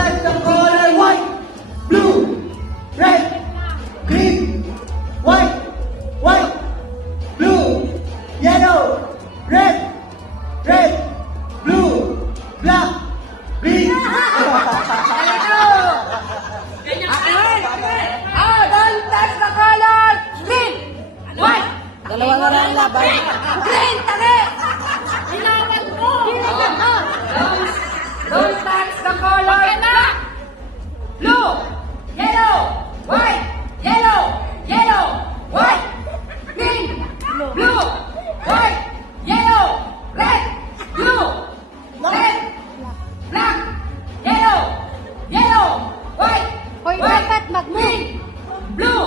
touch the color white, blue, red, green, white, white, blue, yellow, red, red, blue, black, green. Don't touch the color green. White. Dalawa na lang ang laban. Green, tali. Hinawan mo. Don't touch the color black. Blue, yellow, white, yellow, yellow, white, green, blue, white, yellow, red, blue, red, black, yellow, yellow, white, Hoy, white, dapat mag-move. green, blue,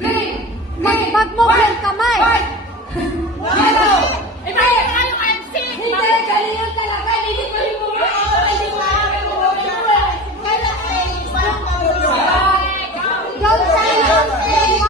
green, green, Mag-move white, yung kamay. white, yellow,